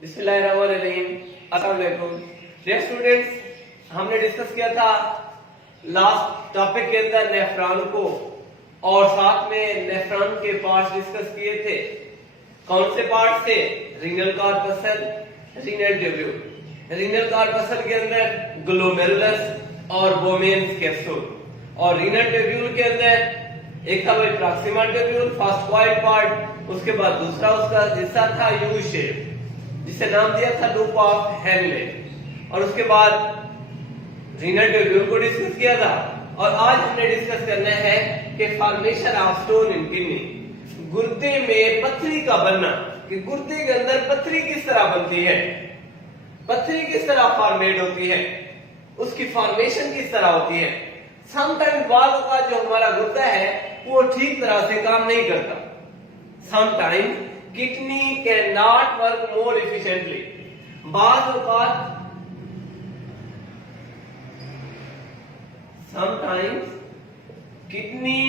बिस्मिल्लाहिर्रहमानिर्रहीम। अस्सलाम वालेकुम। डियर स्टूडेंट्स, हमने डिस्कस किया था लास्ट टॉपिक के अंदर नेफ्रॉन को और साथ में नेफ्रॉन के पार्ट्स डिस्कस किए थे। कौन से पार्ट थे? Renal corpuscle, renal tubule. Renal corpuscle के अंदर ग्लोमेरुलस और बोमेन्स कैप्सूल, और रीनल ट्यूब्यूल के अंदर एक था वही proximal tubule, first wide part. उसके बाद दूसरा उसका हिस्सा था यू शेप, जिसे नाम दिया था लूप ऑफ हेनले। और उसके बाद रीनल ट्यूब्यूल को डिस्कस किया था। और आज हमने डिस्कस करना है कि formation of stone in kidney, गुर्दे में पथरी का बनना, कि गुर्दे के अंदर पथरी किस तरह बनती है, पथरी किस तरह फॉर्मेट होती है, उसकी फॉर्मेशन किस तरह होती है। समटाइम्स बालों का जो हमारा गुर्दा है वो ठीक तरह से काम नहीं करता। Sometimes kidney cannot work more efficiently. बाज़ औक़ात sometimes kidney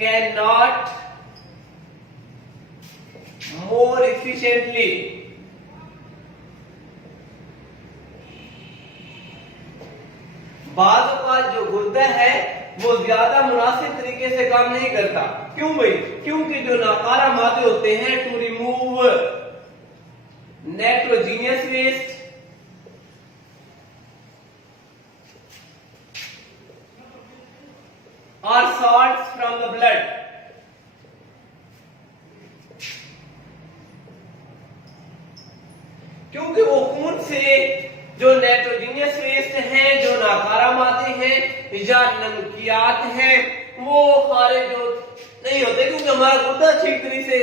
cannot more efficiently. बाज़ औक़ात जो गुर्दा है वो ज्यादा मुनासिब तरीके से काम नहीं करता। क्यों भाई? क्योंकि जो नाकारा मादे होते हैं टू रिमूव नाइट्रोजीनियस वेस्ट और सॉल्ट्स फ्रॉम द ब्लड, क्योंकि वो खून से जो नाइट्रोजीनियस वेस्ट है, जो नाकारा मादे हैं या नमकियात हैं, वो खारिज नहीं होते, क्योंकि हमारा गुर्दा ठीक तरीके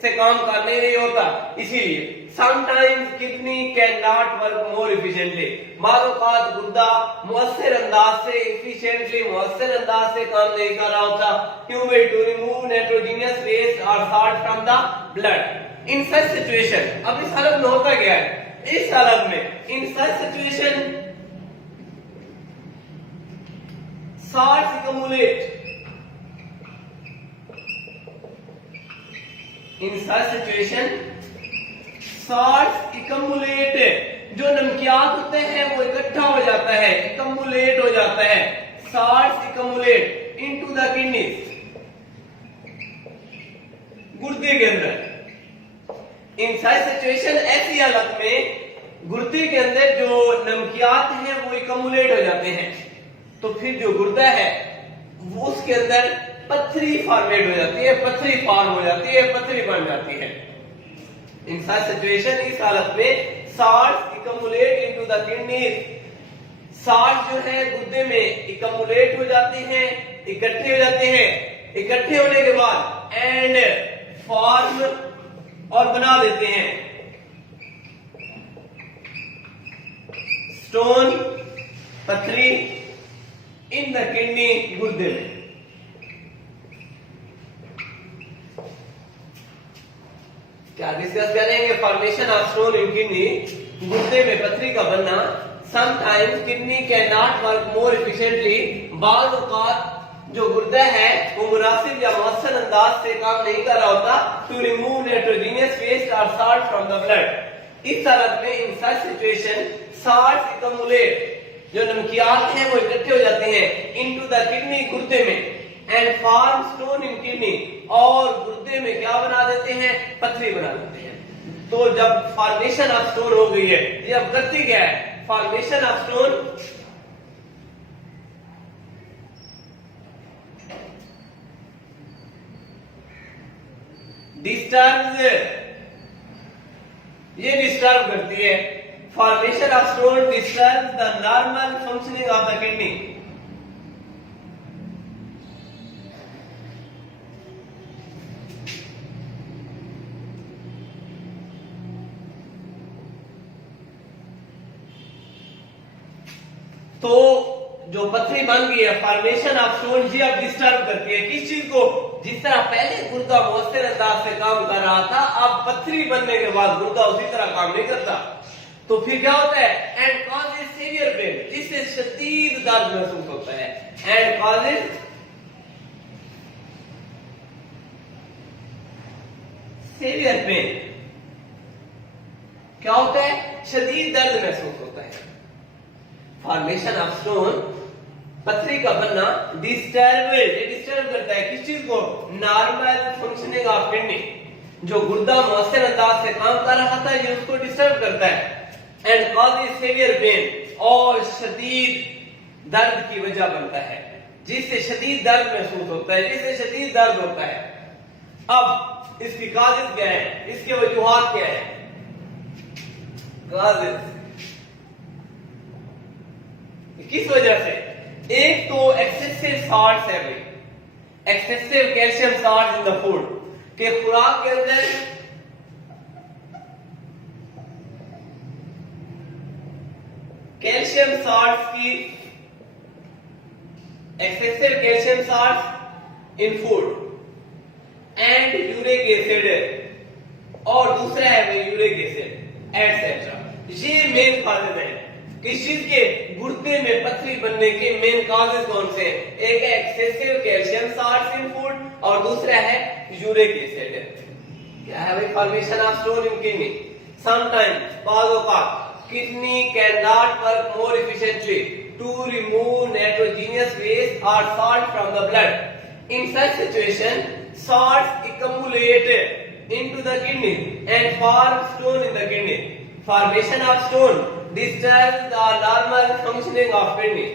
से काम करने नहीं होता। इसीलिए sometimes kidney can not work more efficiently. बाज़ औक़ात गुर्दा मुअस्सिर अंदाज से, एफिशिएंटली मुअस्सिर अंदाज से काम नहीं कर रहा होता। क्यों भाई? टू रिमूव नाइट्रोजीनियस वेस्ट और salt from the blood. In such situation, अब इस हालत में होता क्या है? इस हालत में in such situation salts accumulate. In such situation, salts accumulate. जो नमकियात होते हैं वो इकट्ठा हो जाता है, accumulate हो जाता है। salts accumulate into the kidneys, गुर्दे के अंदर। In such situation, ऐसी हालत में गुर्दे के अंदर जो नमकियात हैं वो accumulate हो जाते हैं, तो फिर जो गुर्दा है वो उसके अंदर पथरी फॉर्मेट हो जाती है, पथरी फॉर्म हो जाती है, पथरी बन जाती है। इन सच सिचुएशन, इस हालत में salts accumulate into the kidney. Salt जो है गुर्दे में एक्युमुलेट हो जाते हैं, इकट्ठे हो जाते हैं। इकट्ठे होने के बाद एंड फॉर्म और बना देते हैं स्टोन, पथरी इन द किडनी, गुर्दे में। क्या डिस्कस करेंगे? Formation of stone in kidney, गुर्दे में पथरी का बनना। Sometimes kidney can not work more efficiently. बाज़ औक़ात जो गुर्दा है वो मुनासिब या मुअस्सिर अंदाज से काम नहीं कर रहा होता टू रिमूव नाइट्रोजीनियस वेस्ट और सॉल्ट फ्रॉम द ब्लड। इस हालत में in such situation salts accumulate, जो नमकियात हैं वो इकट्ठे हो जाते हैं इनटू द किडनी, गुर्दे में, and form stone in kidney, और गुर्दे में क्या बना देते हैं? पथरी बना देते हैं। तो जब फॉर्मेशन ऑफ स्टोन हो गई है, ये अब करती क्या है? फॉर्मेशन ऑफ स्टोन डिस्टर्ब, ये डिस्टर्ब करती है। Formation of stone disturbs the normal functioning of the kidney. तो जो पथरी बन गई है, फॉर्मेशन ऑफ स्टोन, जी अब डिस्टर्ब करती है किस चीज को? जिस तरह पहले गुर्दा मुअस्सिर अंदाज से काम कर रहा था, अब पथरी बनने के बाद गुर्दा उसी तरह काम नहीं करता। तो फिर क्या होता है? एंड कॉजेज सीवियर पेन, जिससे शदीद दर्द महसूस होता है। And causes severe pain. क्या होता है? शदीद दर्द महसूस होता है। फॉर्मेशन ऑफ स्टोन, पथरी का बनना, डिस्टर्ब करता है किस चीज को? Normal functioning of kidney. जो गुर्दा मौसर अंदाज से काम कर रहा था ये उसको डिस्टर्ब करता है। एंड कॉजेस सेवियर पेन, और शदीद दर्द की वजह बनता है, जिससे शदीद दर्द महसूस होता है, जिससे शदीद दर्द होता है। अब इसकी काजिज क्या है, इसके वजूहात क्या है? काजिज किस वजह से? एक तो एक्सेसिव सॉल्ट्स है भाई, excessive calcium salts in the food, के खुराक के अंदर कैल्शियम सॉल्ट्स की, excessive calcium salts in food and uric acid, और दूसरा है भाई यूरिक एसिड एटसेट्रा। ये मेन काजेज है किस चीज के? गुर्दे में पथरी बनने के मेन काजेज कौन से हैं? एक है एक्सेसिव कैल्शियम सॉल्ट्स इन फूड और दूसरा है यूरिक एसिड। क्या है भाई? Formation of stone in kidney. Sometimes kidney cannot work more efficiently to remove nitrogenous waste or salt from the blood. In such situation, salts accumulate into the kidney and form stone in the kidney. Formation of stone disturbs the normal functioning of kidney.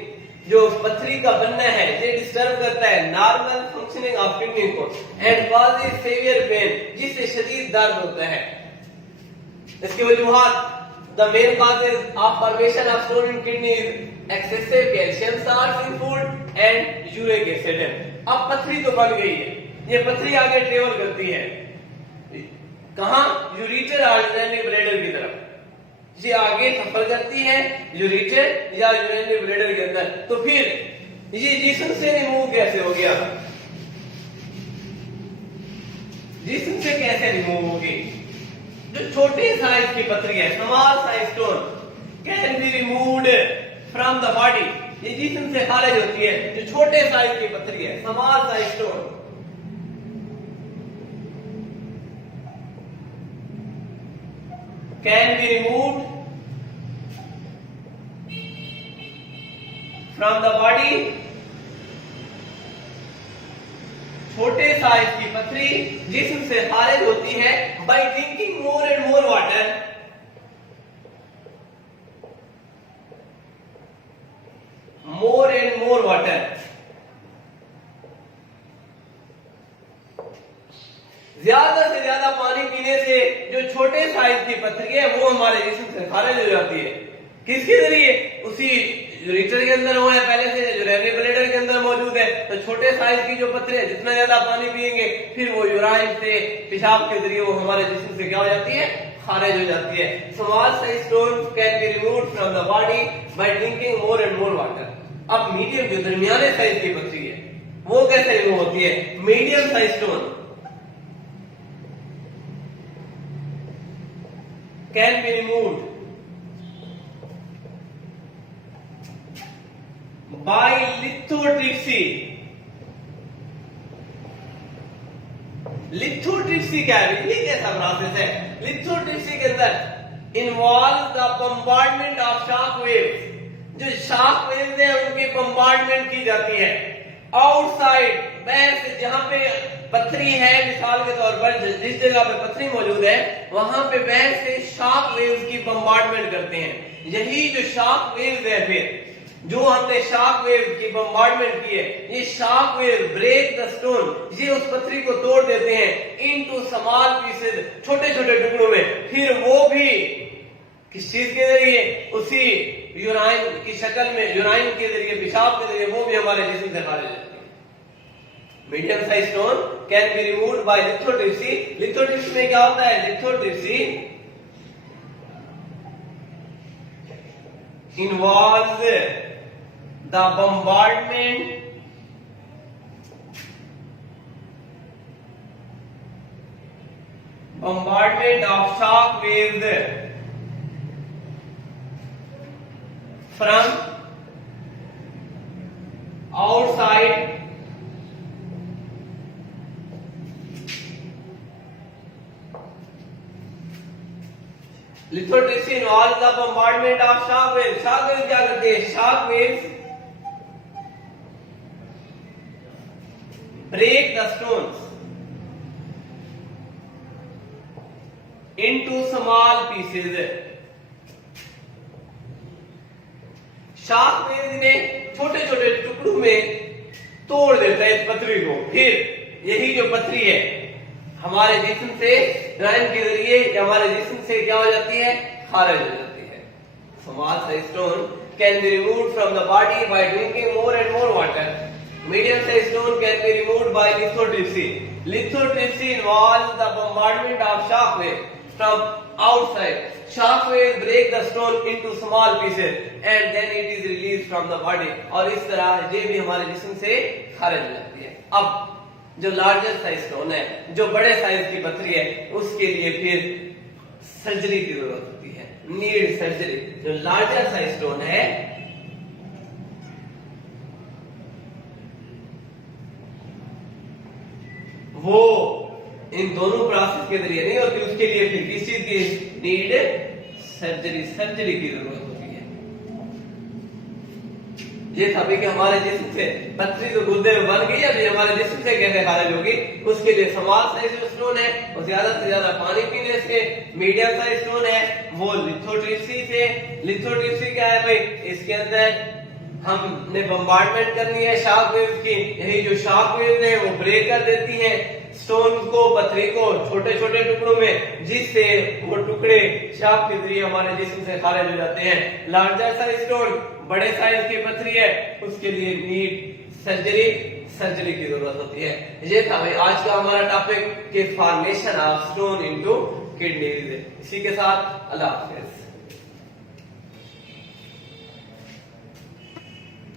जो पथरी का बनना है ये disturb करता है normal functioning of kidney को and causes saviour pen, जिससे शदीद दर्द होता है। इसकी वजूहात, the main causes of formation of stone in kidney is excessive calcium salts in food and uric acid. अब पथरी तो बन गई है, ये पथरी आगे ट्रेवल करती है कहां? यूरेटर और यूरिनरी ब्लैडर की तरफ। ये आगे सफर करती है यूरेटर या यूरिनरी ब्लैडर के अंदर। तो फिर ये जिस्म से रिमूव कैसे हो गया? जिस्म से कैसे रिमूव होगी? जो छोटे साइज की पथरी है, small size stone, can be removed from the body. ये जिस्म से खारिज होती है। जो छोटे साइज की पथरी है, small size stone, can be removed from the body. छोटे साइज की पथरी जिस्म से खारिज होती है by drinking more and more water. More and more water, ज्यादा से ज्यादा पानी पीने से जो छोटे साइज की पथरी है वो हमारे जिस्म से खारिज हो जाती है। किसके जरिए? उसी यूरेटर के अंदर हुआ है पहले से, जो यूरिनरी ब्लैडर के अंदर मौजूद है। तो छोटे साइज की जो पथरी है, जितना ज्यादा पानी पिएंगे फिर वो यूराइन से, पेशाब के जरिए वो हमारे जिस्म से क्या हो जाती है? खारिज हो जाती है। Small size stone can be removed from the body by drinking more and more water. अब मीडियम, जो दरमियाने साइज की पथरी है, वो कैसे रिमूव होती है? Medium size stone can be removed by lithotripsy। Lithotripsy क्या है? ये कैसा प्रोसेस है? लिथोट्रिप्सी के अंदर involve the bombardment of shock waves. जो शॉक वेव्स है उनकी बम्बार्डमेंट की जाती है आउटसाइड, बाहर से। जहां पे पथरी है, मिसाल के तौर पर जिस जगह पे पथरी मौजूद है वहां पे बाहर से शॉक वेव्स की बम्बार्डमेंट करते हैं। यही जो शॉक वेव्स है, फिर जो हमने शॉक वेव की बम्बार्डमेंट की है, ये shock wave break the stone, ये उस पथरी को तोड़ देते हैं इनटू स्मॉल पीसेस, छोटे छोटे टुकड़ों में। फिर वो भी किस चीज के जरिए? उसी यूराइन की शक्ल में, यूराइन के जरिए, पेशाब के जरिए, वो भी हमारे जिस्म से खारिज होती है। Medium size stone can be removed by lithotripsy. Lithotripsy में क्या होता है? Lithotripsy involves the bombardment of shock waves from outside lithotripsy involve the bombardment of shock wave. Shock wave क्या करते हैं? Shock waves break the stones into small pieces। शॉक वेव ने छोटे छोटे टुकड़ों में तोड़ देता है इस पथरी को। फिर यही जो पथरी है हमारे जिस्म से ड्राइंग के जरिए हमारे जिस्म से क्या हो जाती है? खारिज हो जाती है। Small size stone can be removed from the body by drinking more and more water. Medium sized stone can be removed by lithotripsy. Lithotripsy involves the bombardment of shock wave from outside. Shock wave break the stone into small pieces and then it is released from the body. और इस तरह ये भी हमारे जिस्म से खारिज हो जाती है। अब जो लार्जर साइज स्टोन है, जो बड़े साइज की पथरी है, उसके लिए फिर सर्जरी की जरूरत होती है, नीड सर्जरी। जो लार्जर साइज स्टोन है वो इन दोनों प्रोसेस के जरिए नहीं होती, उसके लिए फिर किस चीज की नीड? सर्जरी। सर्जरी की जरूरत होती है। ये था कि हमारे जिस्म से पथरी तो गुर्दे में बन गई, अभी हमारे जिस्म से कैसे खारिज होगी, उसके लिए स्मॉल साइज जो स्टोन है वो ज्यादा से ज्यादा पानी पीने से, मीडियम साइज स्टोन है वो लिथोट्रिप्सी से। लिथोट्रिप्सी क्या है भाई? इसके अंदर हमने बम्बार्डमेंट करनी है शॉक वेव की। यही जो शॉक वेव है वो ब्रेक कर देती है स्टोन को, पथरी को छोटे छोटे टुकड़ों में, जिससे वो टुकड़े शॉक के जरिए हमारे जिस्म से खारिज हो जाते हैं। लार्जर साइज स्टोन, बड़े साइज की पथरी है, उसके लिए नीड सर्जरी, सर्जरी की जरूरत होती है। ये था भाई आज का हमारा टॉपिक कि formation of stone into kidney. इसी के साथ अल्लाह हाफिज।